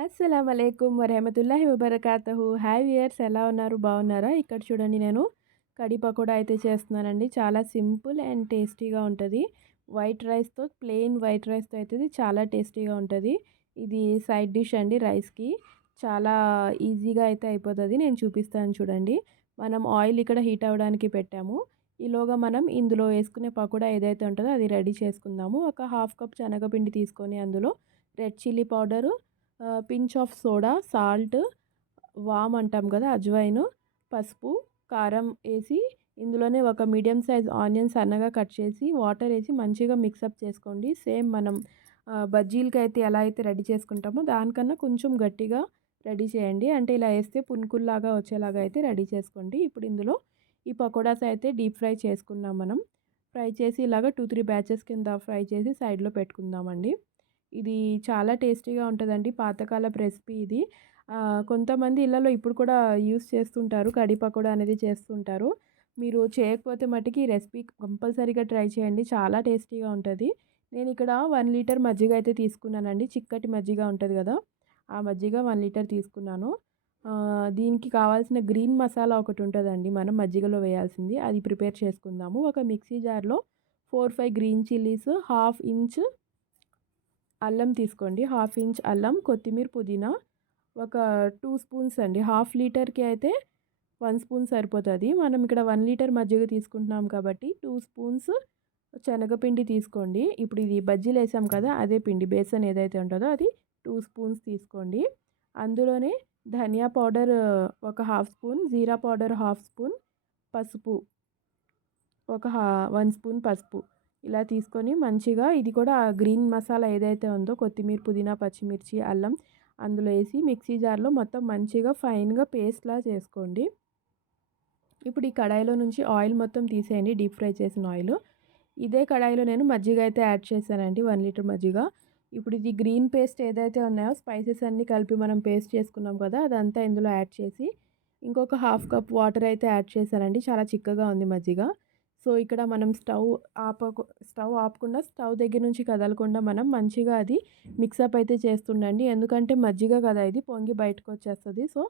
అస్సలాము అలైకుం వరహమతుల్లాహి వబరకాతుహు. Hi viewers, ఎలా ఉన్నారు? బాగున్నారా? ఇక్కడ చూడండి, నేను కడీ పకోడా అయితే చేస్తున్నానండి. చాలా సింపుల్ అండ్ టేస్టీగా ఉంటుంది. వైట్ రైస్తో, ప్లెయిన్ వైట్ రైస్తో అయితే ఇది చాలా టేస్టీగా ఉంటుంది. ఇది సైడ్ డిష్ అండి రైస్కి. చాలా ఈజీగా అయితే అయిపోతుంది. నేను చూపిస్తాను చూడండి. మనం ఆయిల్ ఇక్కడ హీట్ అవ్వడానికి పెట్టాము. ఈలోగా మనం ఇందులో వేసుకునే పకోడా ఏదైతే ఉంటుందో అది రెడీ చేసుకుందాము. ఒక హాఫ్ కప్ శనగపిండి తీసుకొని అందులో red chilli powder, pinch of soda, salt, వామ్ అంటాం కదా, అజ్వైన్, పసుపు, కారం వేసి ఇందులోనే ఒక మీడియం సైజ్ ఆనియన్ సన్నగా కట్ చేసి వాటర్ వేసి మంచిగా మిక్సప్ చేసుకోండి. సేమ్ మనం బజ్జీలకి అయితే ఎలా అయితే రెడీ చేసుకుంటామో దానికన్నా కొంచెం గట్టిగా రెడీ చేయండి. అంటే ఇలా వేస్తే పునుకుల్లాగా వచ్చేలాగా అయితే రెడీ చేసుకోండి. ఇప్పుడు ఇందులో ఈ పకోడాస్ అయితే డీప్ ఫ్రై చేసుకున్నాం. మనం ఫ్రై చేసి ఇలాగ 2-3 బ్యాచెస్ కింద ఫ్రై చేసి సైడ్లో పెట్టుకుందామండి. ఇది చాలా టేస్టీగా ఉంటుందండి. పాతకాలపు రెసిపీ ఇది. కొంతమంది ఇళ్లలో ఇప్పుడు కూడా యూస్ చేస్తుంటారు. కడీ పకోడా అనేది చేస్తుంటారు. మీరు చేయకపోతే మట్టుకి ఈ రెసిపీ కంపల్సరీగా ట్రై చేయండి. చాలా టేస్టీగా ఉంటుంది. నేను ఇక్కడ 1 లీటర్ మజ్జిగ అయితే తీసుకున్నానండి. చిక్కటి మజ్జిగ ఉంటుంది కదా, ఆ మజ్జిగ 1 లీటర్ తీసుకున్నాను. దీనికి కావాల్సిన గ్రీన్ మసాలా ఒకటి ఉంటుందండి, మనం మజ్జిగలో వేయాల్సింది. అది ప్రిపేర్ చేసుకుందాము. ఒక మిక్సీ జార్లో 4-5 గ్రీన్ చిల్లీస్, హాఫ్ ఇంచ్ అల్లం తీసుకోండి. హాఫ్ ఇంచ్ అల్లం, కొత్తిమీర, పుదీనా, ఒక 2 స్పూన్స్ అండి. హాఫ్ లీటర్కి అయితే 1 స్పూన్ సరిపోతుంది. మనం ఇక్కడ 1 లీటర్ మజ్జిగ తీసుకుంటున్నాం కాబట్టి 2 స్పూన్స్ శనగపిండి తీసుకోండి. ఇప్పుడు ఇది బజ్జీలు వేసాం కదా, అదే పిండి బేసన్ ఏదైతే ఉంటుందో అది 2 స్పూన్స్ తీసుకోండి. అందులోనే ధనియా పౌడర్ ఒక హాఫ్ స్పూన్, జీరా పౌడర్ హాఫ్ స్పూన్, పసుపు ఒక 1 స్పూన్ పసుపు ఇలా తీసుకొని మంచిగా ఇది కూడా గ్రీన్ మసాలా ఏదైతే ఉందో కొత్తిమీర, పుదీనా, పచ్చిమిర్చి, అల్లం అందులో వేసి మిక్సీ జార్లో మొత్తం మంచిగా ఫైన్గా పేస్ట్లా చేసుకోండి. ఇప్పుడు ఈ కడాయిలో నుంచి ఆయిల్ మొత్తం తీసేయండి, డీప్ ఫ్రై చేసిన ఆయిల్. ఇదే కడాయిలో నేను మజ్జిగ అయితే యాడ్ చేశానండి, 1 లీటర్ మజ్జిగ. ఇప్పుడు ఇది గ్రీన్ పేస్ట్ ఏదైతే ఉన్నాయో స్పైసెస్ అన్నీ కలిపి మనం పేస్ట్ చేసుకున్నాం కదా, అదంతా ఇందులో యాడ్ చేసి ఇంకొక హాఫ్ కప్ వాటర్ అయితే యాడ్ చేశానండి. చాలా చిక్కగా ఉంది మజ్జిగ. సో ఇక్కడ మనం స్టవ్ ఆపకుండా స్టవ్ దగ్గర నుంచి కదలకుండా మనం మంచిగా అది మిక్సప్ అయితే చేస్తుండండి. ఎందుకంటే మజ్జిగ కదా, ఇది పొంగి బయటకు వచ్చేస్తుంది. సో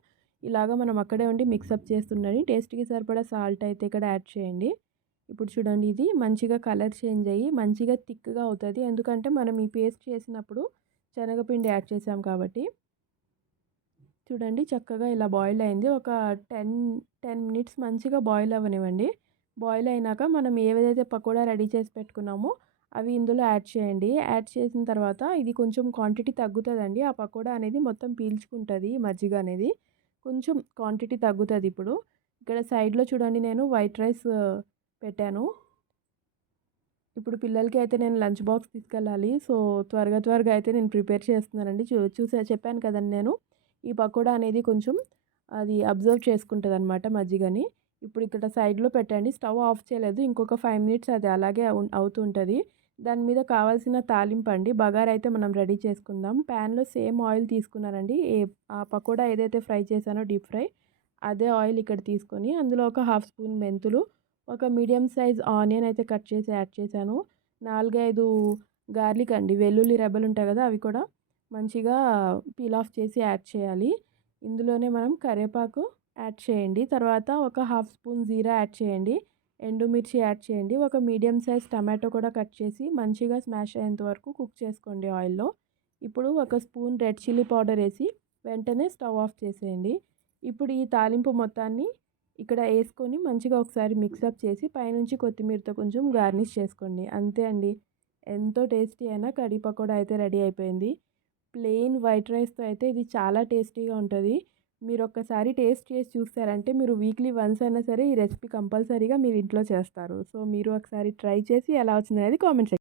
ఇలాగ మనం అక్కడే ఉండి మిక్సప్ చేస్తుండండి. టేస్ట్కి సరిపడా సాల్ట్ అయితే ఇక్కడ యాడ్ చేయండి. ఇప్పుడు చూడండి, ఇది మంచిగా కలర్ చేంజ్ అయ్యి మంచిగా థిక్గా అవుతుంది. ఎందుకంటే మనం ఈ పేస్ట్ చేసినప్పుడు శనగపిండి యాడ్ చేసాం కాబట్టి. చూడండి, చక్కగా ఇలా బాయిల్ అయింది. ఒక 10 మినిట్స్ మంచిగా బాయిల్ అవ్వనివ్వండి. బాయిల్ అయినాక మనం ఏదైతే పకోడా రెడీ చేసి పెట్టుకున్నామో అవి ఇందులో యాడ్ చేయండి. యాడ్ చేసిన తర్వాత ఇది కొంచెం క్వాంటిటీ తగ్గుతుందండి. ఆ పకోడా అనేది మొత్తం పీల్చుకుంటుంది మజ్జిగ అనేది. కొంచెం క్వాంటిటీ తగ్గుతుంది. ఇప్పుడు ఇక్కడ సైడ్లో చూడండి, నేను వైట్ రైస్ పెట్టాను. ఇప్పుడు పిల్లలకి అయితే నేను లంచ్ బాక్స్ తీసుకెళ్ళాలి. సో త్వరగా అయితే నేను ప్రిపేర్ చేస్తున్నానండి. చెప్పాను కదండి నేను, ఈ పకోడా అనేది కొంచెం అది అబ్జర్వ్ చేసుకుంటుంది అనమాట మజ్జిగని. ఇప్పుడు ఇక్కడ సైడ్లో పెట్టండి, స్టవ్ ఆఫ్ చేయలేదు. ఇంకొక 5 మినిట్స్ అది అలాగే అవుతుంటుంది. దాని మీద కావాల్సిన తాలింపు అండి, బగారా అయితే మనం రెడీ చేసుకుందాం. ప్యాన్లో సేమ్ ఆయిల్ తీసుకున్నానండి. ఆ పకోడా ఏదైతే ఫ్రై చేశానో డీప్ ఫ్రై, అదే ఆయిల్ ఇక్కడ తీసుకొని అందులో ఒక హాఫ్ స్పూన్ మెంతులు, ఒక మీడియం సైజ్ ఆనియన్ అయితే కట్ చేసి యాడ్ చేశాను. 4-5 గార్లిక్ అండి, వెల్లుల్లి రెబ్బలు ఉంటాయి కదా, అవి కూడా మంచిగా పీల్ ఆఫ్ చేసి యాడ్ చేయాలి. ఇందులోనే మనం కరివేపాకు యాడ్ చేయండి. తర్వాత ఒక హాఫ్ స్పూన్ జీరా యాడ్ చేయండి. ఎండుమిర్చి యాడ్ చేయండి. ఒక మీడియం సైజ్ టమాటో కూడా కట్ చేసి మంచిగా స్మాష్ అయ్యేంత వరకు కుక్ చేసుకోండి ఆయిల్లో. ఇప్పుడు ఒక స్పూన్ రెడ్ చిల్లీ పౌడర్ వేసి వెంటనే స్టవ్ ఆఫ్ చేసేయండి. ఇప్పుడు ఈ తాలింపు మొత్తాన్ని ఇక్కడ వేసుకొని మంచిగా ఒకసారి మిక్సప్ చేసి పైనుంచి కొత్తిమీరతో కొంచెం గార్నిష్ చేసుకోండి. అంతే అండి, ఎంతో టేస్టీ అయినా కడీ పకోడా అయితే రెడీ అయిపోయింది. ప్లెయిన్ వైట్ రైస్తో అయితే ఇది చాలా టేస్టీగా ఉంటుంది. మీరు ఒక్కసారి టేస్ట్ చేసి చూస్తారంటే మీరు వీక్లీ వన్స్ అయినా సరే ఈ రెసిపీ కంపల్సరీగా మీరు ఇంట్లో చేస్తారు. సో మీరు ఒకసారి ట్రై చేసి ఎలా వచ్చింది అనేది కామెంట్